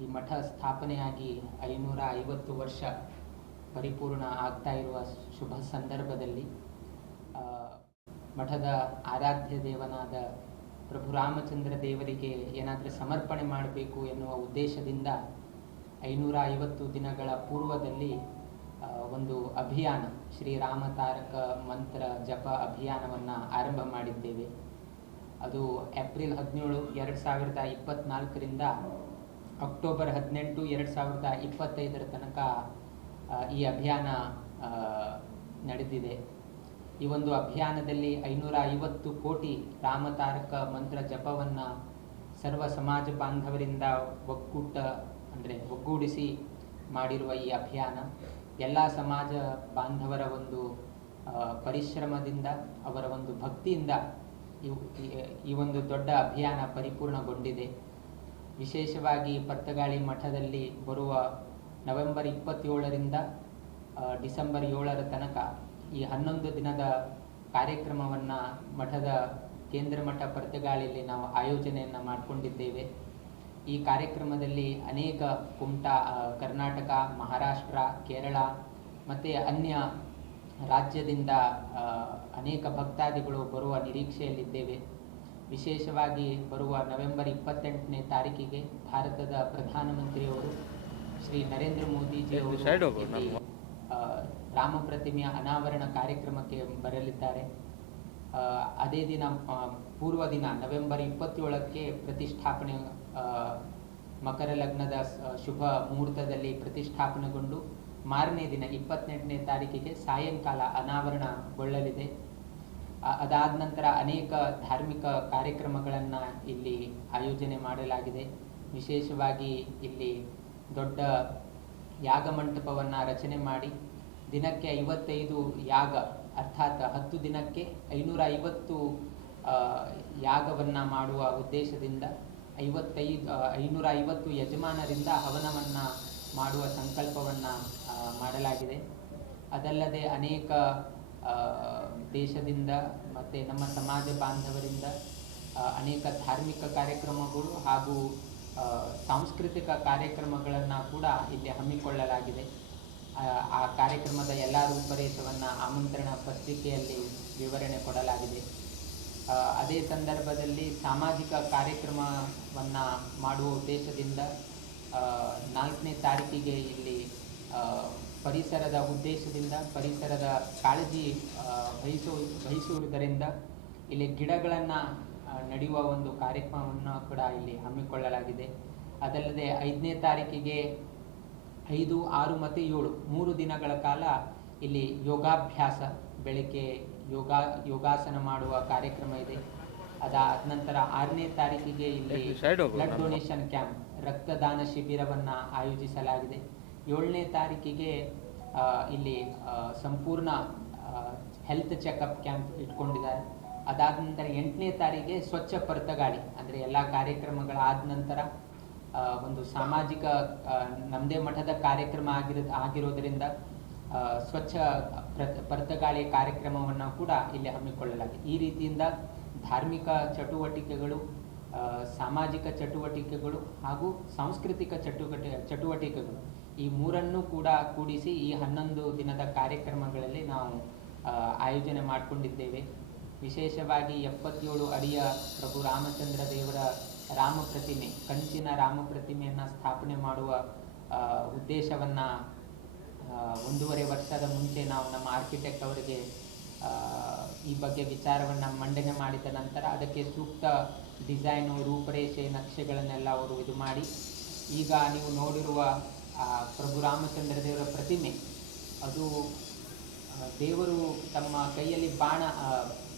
ಈ ಮಠ ಸ್ಥಾಪನೆಯಾಗಿ ಐನೂರ ಐವತ್ತು ವರ್ಷ ಪರಿಪೂರ್ಣ ಆಗ್ತಾ ಇರುವ ಶುಭ ಸಂದರ್ಭದಲ್ಲಿ ಮಠದ ಆರಾಧ್ಯ ದೇವನಾದ ಪ್ರಭು ರಾಮಚಂದ್ರ ದೇವರಿಗೆ ಏನಾದರೂ ಸಮರ್ಪಣೆ ಮಾಡಬೇಕು ಎನ್ನುವ ಉದ್ದೇಶದಿಂದ ಐನೂರ ಐವತ್ತು ದಿನಗಳ ಪೂರ್ವದಲ್ಲಿ ಒಂದು ಅಭಿಯಾನ ಶ್ರೀರಾಮ ತಾರಕ ಮಂತ್ರ ಜಪ ಅಭಿಯಾನವನ್ನು ಆರಂಭ ಮಾಡಿದ್ದೇವೆ. ಅದು ಏಪ್ರಿಲ್ ಹದಿನೇಳು, ಎರಡು ಸಾವಿರದ ಇಪ್ಪತ್ತ್ನಾಲ್ಕರಿಂದ ಅಕ್ಟೋಬರ್ ಹದಿನೆಂಟು ಎರಡು ಸಾವಿರದ ಇಪ್ಪತ್ತೈದರ ತನಕ ಈ ಅಭಿಯಾನ ನಡೆದಿದೆ. ಈ ಒಂದು ಅಭಿಯಾನದಲ್ಲಿ ಐನೂರ ಐವತ್ತು ಕೋಟಿ ರಾಮತಾರಕ ಮಂತ್ರ ಜಪವನ್ನು ಸರ್ವ ಸಮಾಜ ಬಾಂಧವರಿಂದ ಒಕ್ಕೂಟ, ಅಂದರೆ ಒಗ್ಗೂಡಿಸಿ ಮಾಡಿರುವ ಈ ಅಭಿಯಾನ. ಎಲ್ಲ ಸಮಾಜ ಬಾಂಧವರ ಒಂದು ಪರಿಶ್ರಮದಿಂದ, ಅವರ ಒಂದು ಭಕ್ತಿಯಿಂದ ಈ ಒಂದು ದೊಡ್ಡ ಅಭಿಯಾನ ಪರಿಪೂರ್ಣಗೊಂಡಿದೆ. ವಿಶೇಷವಾಗಿ ಪರ್ತಗಾಳಿ ಮಠದಲ್ಲಿ ಬರುವ ನವೆಂಬರ್ ಇಪ್ಪತ್ತೇಳರಿಂದ ಡಿಸೆಂಬರ್ ಏಳರ ತನಕ ಈ ಹನ್ನೊಂದು ದಿನದ ಕಾರ್ಯಕ್ರಮವನ್ನು ಮಠದ ಕೇಂದ್ರ ಮಠ ಪರ್ತಗಾಳಿಯಲ್ಲಿ ನಾವು ಆಯೋಜನೆಯನ್ನು ಮಾಡಿಕೊಂಡಿದ್ದೇವೆ. ಈ ಕಾರ್ಯಕ್ರಮದಲ್ಲಿ ಅನೇಕ ಕುಮಟಾ ಕರ್ನಾಟಕ, ಮಹಾರಾಷ್ಟ್ರ, ಕೇರಳ ಮತ್ತು ಅನ್ಯ ರಾಜ್ಯದಿಂದ ಅನೇಕ ಭಕ್ತಾದಿಗಳು ಬರುವ ನಿರೀಕ್ಷೆಯಲ್ಲಿದ್ದೇವೆ. ವಿಶೇಷವಾಗಿ ಬರುವ ನವೆಂಬರ್ ಇಪ್ಪತ್ತೆಂಟನೇ ತಾರೀಕಿಗೆ ಭಾರತದ ಪ್ರಧಾನಮಂತ್ರಿಯವರು ಶ್ರೀ ನರೇಂದ್ರ ಮೋದಿಜಿಯವರು ರಾಮ ಪ್ರತಿಮೆಯ ಅನಾವರಣ ಕಾರ್ಯಕ್ರಮಕ್ಕೆ ಬರಲಿದ್ದಾರೆ. ಅದೇ ದಿನ ಪೂರ್ವ ದಿನ ನವೆಂಬರ್ ಇಪ್ಪತ್ತೇಳಕ್ಕೆ ಪ್ರತಿಷ್ಠಾಪನೆ ಮಕರ ಲಗ್ನದ ಶುಭ ಮುಹೂರ್ತದಲ್ಲಿ ಪ್ರತಿಷ್ಠಾಪನೆಗೊಂಡು ಮಾರನೇ ದಿನ ಇಪ್ಪತ್ತೆಂಟನೇ ತಾರೀಕಿಗೆ ಸಾಯಂಕಾಲ ಅನಾವರಣಗೊಳ್ಳಲಿದೆ. ಅದಾದ ನಂತರ ಅನೇಕ ಧಾರ್ಮಿಕ ಕಾರ್ಯಕ್ರಮಗಳನ್ನು ಇಲ್ಲಿ ಆಯೋಜನೆ ಮಾಡಲಾಗಿದೆ. ವಿಶೇಷವಾಗಿ ಇಲ್ಲಿ ದೊಡ್ಡ ಯಾಗ ಮಂಟಪವನ್ನು ರಚನೆ ಮಾಡಿ ದಿನಕ್ಕೆ ಐವತ್ತೈದು ಯಾಗ, ಅರ್ಥಾತ್ ಹತ್ತು ದಿನಕ್ಕೆ ಐನೂರ ಐವತ್ತು ಯಾಗವನ್ನು ಮಾಡುವ ಉದ್ದೇಶದಿಂದ ಐವತ್ತೈದು ಐನೂರ ಐವತ್ತು ಯಜಮಾನರಿಂದ ಹವನವನ್ನು ಮಾಡುವ ಸಂಕಲ್ಪವನ್ನು ಮಾಡಲಾಗಿದೆ. ಅದಲ್ಲದೆ ಅನೇಕ ದೇಶದಿಂದ ಮತ್ತು ನಮ್ಮ ಸಮಾಜ ಬಾಂಧವರಿಂದ ಅನೇಕ ಧಾರ್ಮಿಕ ಕಾರ್ಯಕ್ರಮಗಳು ಹಾಗೂ ಸಾಂಸ್ಕೃತಿಕ ಕಾರ್ಯಕ್ರಮಗಳನ್ನು ಕೂಡ ಇಲ್ಲಿ ಹಮ್ಮಿಕೊಳ್ಳಲಾಗಿದೆ. ಆ, ಕಾರ್ಯಕ್ರಮದ ಎಲ್ಲ ರೂಪರೇಷವನ್ನು ಆಮಂತ್ರಣ ಪತ್ರಿಕೆಯಲ್ಲಿ ವಿವರಣೆ ಕೊಡಲಾಗಿದೆ. ಅದೇ ಸಂದರ್ಭದಲ್ಲಿ ಸಾಮಾಜಿಕ ಕಾರ್ಯಕ್ರಮವನ್ನು ಮಾಡುವ ಉದ್ದೇಶದಿಂದ ನಾಲ್ಕನೇ ತಾರೀಕಿಗೆ ಇಲ್ಲಿ ಪರಿಸರದ ಉದ್ದೇಶದಿಂದ ಪರಿಸರದ ಕಾಳಜಿ ವಹಿಸು ವಹಿಸುವುದರಿಂದ ಇಲ್ಲಿ ಗಿಡಗಳನ್ನು ನಡೆಯುವ ಒಂದು ಕಾರ್ಯಕ್ರಮವನ್ನು ಕೂಡ ಇಲ್ಲಿ ಹಮ್ಮಿಕೊಳ್ಳಲಾಗಿದೆ. ಅದಲ್ಲದೆ ಐದನೇ ತಾರೀಕಿಗೆ ಐದು ಆರು ಮತ್ತು ಏಳು ಮೂರು ದಿನಗಳ ಕಾಲ ಇಲ್ಲಿ ಯೋಗಾಭ್ಯಾಸ ಬೆಳಗ್ಗೆ ಯೋಗ ಯೋಗಾಸನ ಮಾಡುವ ಕಾರ್ಯಕ್ರಮ ಇದೆ. ಅದಾದ ನಂತರ ಆರನೇ ತಾರೀಕಿಗೆ ಇಲ್ಲಿ ಬ್ಲಡ್ ಡೊನೇಷನ್ ಕ್ಯಾಂಪ್ ರಕ್ತದಾನ ಶಿಬಿರವನ್ನು ಆಯೋಜಿಸಲಾಗಿದೆ. ಏಳನೇ ತಾರೀಕಿಗೆ ಇಲ್ಲಿ ಸಂಪೂರ್ಣ ಹೆಲ್ತ್ ಚೆಕಪ್ ಕ್ಯಾಂಪ್ ಇಟ್ಕೊಂಡಿದ್ದಾರೆ. ಅದಾದ ನಂತರ ಎಂಟನೇ ತಾರೀಕಿಗೆ ಸ್ವಚ್ಛ ಪರ್ತಗಾಳಿ ಅಂದರೆ ಎಲ್ಲ ಕಾರ್ಯಕ್ರಮಗಳಾದ ನಂತರ ಒಂದು ಸಾಮಾಜಿಕ ನಮ್ಮದೇ ಮಠದ ಕಾರ್ಯಕ್ರಮ ಆಗಿರೋ, ಆಗಿರೋದರಿಂದ ಸ್ವಚ್ಛ ಪ್ರ- ಪರ್ತಗಾಳಿ ಕಾರ್ಯಕ್ರಮವನ್ನು ಕೂಡ ಇಲ್ಲಿ ಹಮ್ಮಿಕೊಳ್ಳಲಾಗಿದೆ. ಈ ರೀತಿಯಿಂದ ಧಾರ್ಮಿಕ ಚಟುವಟಿಕೆಗಳು ಸಾಮಾಜಿಕ ಚಟುವಟಿಕೆಗಳು ಹಾಗೂ ಸಾಂಸ್ಕೃತಿಕ ಚಟುವಟಿಕೆ ಚಟುವಟಿಕೆಗಳು ಈ ಮೂರನ್ನು ಕೂಡ ಕೂಡಿಸಿ ಈ ಹನ್ನೊಂದು ದಿನದ ಕಾರ್ಯಕ್ರಮಗಳಲ್ಲಿ ನಾವು ಆಯೋಜನೆ ಮಾಡಿಕೊಂಡಿದ್ದೇವೆ. ವಿಶೇಷವಾಗಿ ಎಪ್ಪತ್ತೇಳು ಅಡಿಯ ಪ್ರಭು ರಾಮಚಂದ್ರ ದೇವರ ರಾಮ ಪ್ರತಿಮೆ ಕಂಚಿನ ರಾಮ ಪ್ರತಿಮೆಯನ್ನು ಸ್ಥಾಪನೆ ಮಾಡುವ ಉದ್ದೇಶವನ್ನು ಒಂದೂವರೆ ವರ್ಷದ ಮುಂಚೆ ನಾವು ನಮ್ಮ ಆರ್ಕಿಟೆಕ್ಟ್ ಅವರಿಗೆ ಈ ಬಗ್ಗೆ ವಿಚಾರವನ್ನು ಮಂಡನೆ ಮಾಡಿದ ನಂತರ ಅದಕ್ಕೆ ಸೂಕ್ತ ಡಿಸೈನು ರೂಪರೇಷೆ ನಕ್ಷೆಗಳನ್ನೆಲ್ಲ ಅವರು ಇದು ಮಾಡಿ. ಈಗ ನೀವು ನೋಡಿರುವ ಆ, ಪ್ರಭು ರಾಮಚಂದ್ರ ದೇವರ ಪ್ರತಿಮೆ. ಅದು ದೇವರು ತಮ್ಮ ಕೈಯಲ್ಲಿ ಬಾಣ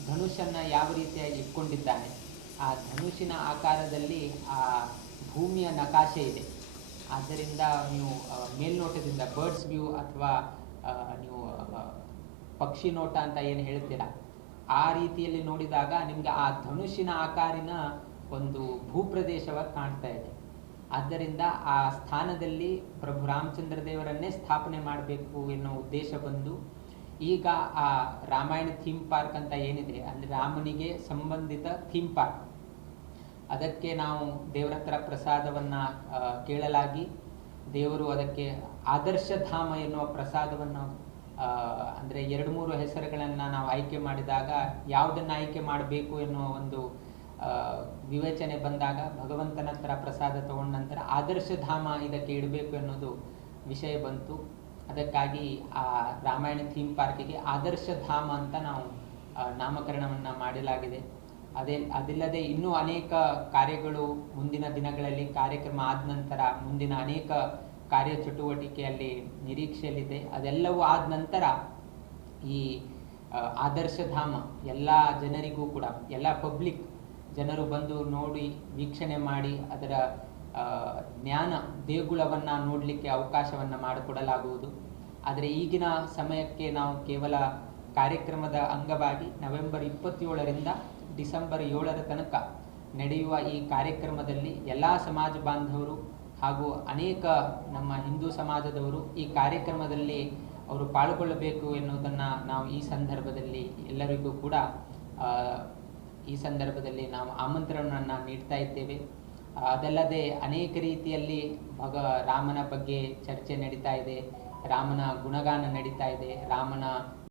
ಧನುಷನ್ನು ಯಾವ ರೀತಿಯಾಗಿ ಇಟ್ಕೊಂಡಿದ್ದಾನೆ ಆ ಧನುಷಿನ ಆಕಾರದಲ್ಲಿ ಆ ಭೂಮಿಯ ನಕಾಶೆ ಇದೆ. ಆದ್ದರಿಂದ ನೀವು ಮೇಲ್ನೋಟದಿಂದ ಬರ್ಡ್ಸ್ ವ್ಯೂ ಅಥವಾ ನೀವು ಪಕ್ಷಿ ನೋಟ ಅಂತ ಏನು ಹೇಳ್ತೀರಾ? ಆ ರೀತಿಯಲ್ಲಿ ನೋಡಿದಾಗ ನಿಮಗೆ ಆ ಧನುಷಿನ ಆಕಾರಿನ ಒಂದು ಭೂಪ್ರದೇಶವಾಗಿ ಕಾಣ್ತಾ ಇದೆ. ಆದ್ದರಿಂದ ಆ ಸ್ಥಾನದಲ್ಲಿ ಪ್ರಭು ರಾಮಚಂದ್ರ ದೇವರನ್ನೇ ಸ್ಥಾಪನೆ ಮಾಡಬೇಕು ಎನ್ನುವ ಉದ್ದೇಶ ಬಂದು ಈಗ ಆ ರಾಮಾಯಣ ಥೀಮ್ ಪಾರ್ಕ್ ಅಂತ ಏನಿದೆ ಅಂದರೆ ರಾಮನಿಗೆ ಸಂಬಂಧಿತ ಥೀಮ್ ಪಾರ್ಕ್ ಅದಕ್ಕೆ ನಾವು ದೇವರ ಹತ್ರ ಪ್ರಸಾದವನ್ನು ಕೇಳಲಾಗಿ ದೇವರು ಅದಕ್ಕೆ ಆದರ್ಶ ಧಾಮ ಎನ್ನುವ ಪ್ರಸಾದವನ್ನು ಅಂದರೆ ಎರಡು ಮೂರು ಹೆಸರುಗಳನ್ನು ನಾವು ಆಯ್ಕೆ ಮಾಡಿದಾಗ ಯಾವುದನ್ನು ಆಯ್ಕೆ ಮಾಡಬೇಕು ಎನ್ನುವ ಒಂದು ವಿವೇಚನೆ ಬಂದಾಗ ಭಗವಂತನ ಹತ್ರ ಪ್ರಸಾದ ತಗೊಂಡ ನಂತರ ಆದರ್ಶಧಾಮ ಇದಕ್ಕೆ ಇಡಬೇಕು ಅನ್ನೋದು ವಿಷಯ ಬಂತು. ಅದಕ್ಕಾಗಿ ಆ ರಾಮಾಯಣ ಥೀಮ್ ಪಾರ್ಕಿಗೆ ಆದರ್ಶ ಧಾಮ ಅಂತ ನಾವು ನಾಮಕರಣವನ್ನು ಮಾಡಲಾಗಿದೆ. ಅದೇ, ಅದಿಲ್ಲದೆ ಇನ್ನೂ ಅನೇಕ ಕಾರ್ಯಗಳು ಮುಂದಿನ ದಿನಗಳಲ್ಲಿ ಕಾರ್ಯಕ್ರಮ ಆದ ನಂತರ ಮುಂದಿನ ಅನೇಕ ಕಾರ್ಯಚಟುವಟಿಕೆಯಲ್ಲಿ ನಿರೀಕ್ಷೆಯಲ್ಲಿದೆ. ಅದೆಲ್ಲವೂ ಆದ ನಂತರ ಈ ಆದರ್ಶಧಾಮ ಧಾಮ ಎಲ್ಲ ಜನರಿಗೂ ಕೂಡ, ಎಲ್ಲ ಪಬ್ಲಿಕ್ ಜನರು ಬಂದು ನೋಡಿ ವೀಕ್ಷಣೆ ಮಾಡಿ ಅದರ ಜ್ಞಾನ, ದೇಗುಲವನ್ನು ನೋಡಲಿಕ್ಕೆ ಅವಕಾಶವನ್ನು ಮಾಡಿಕೊಡಲಾಗುವುದು. ಆದರೆ ಈಗಿನ ಸಮಯಕ್ಕೆ ನಾವು ಕೇವಲ ಕಾರ್ಯಕ್ರಮದ ಅಂಗವಾಗಿ ನವೆಂಬರ್ ಇಪ್ಪತ್ತೇಳರಿಂದ ಡಿಸೆಂಬರ್ ಏಳರ ತನಕ ನಡೆಯುವ ಈ ಕಾರ್ಯಕ್ರಮದಲ್ಲಿ ಎಲ್ಲ ಸಮಾಜ ಬಾಂಧವರು ಹಾಗೂ ಅನೇಕ ನಮ್ಮ ಹಿಂದೂ ಸಮಾಜದವರು ಈ ಕಾರ್ಯಕ್ರಮದಲ್ಲಿ ಅವರು ಪಾಲ್ಗೊಳ್ಳಬೇಕು ಎನ್ನುವುದನ್ನು ನಾವು ಈ ಸಂದರ್ಭದಲ್ಲಿ ಎಲ್ಲರಿಗೂ ಕೂಡ ಈ ಸಂದರ್ಭದಲ್ಲಿ ನಾವು ಆಮಂತ್ರಣವನ್ನು ನೀಡ್ತಾ ಇದ್ದೇವೆ. ಅದಲ್ಲದೆ ಅನೇಕ ರೀತಿಯಲ್ಲಿ ಭಗ ರಾಮನ ಬಗ್ಗೆ ಚರ್ಚೆ ನಡೀತಾ ಇದೆ. ರಾಮನ ಗುಣಗಾನ ನಡೀತಾ ಇದೆ. ರಾಮನ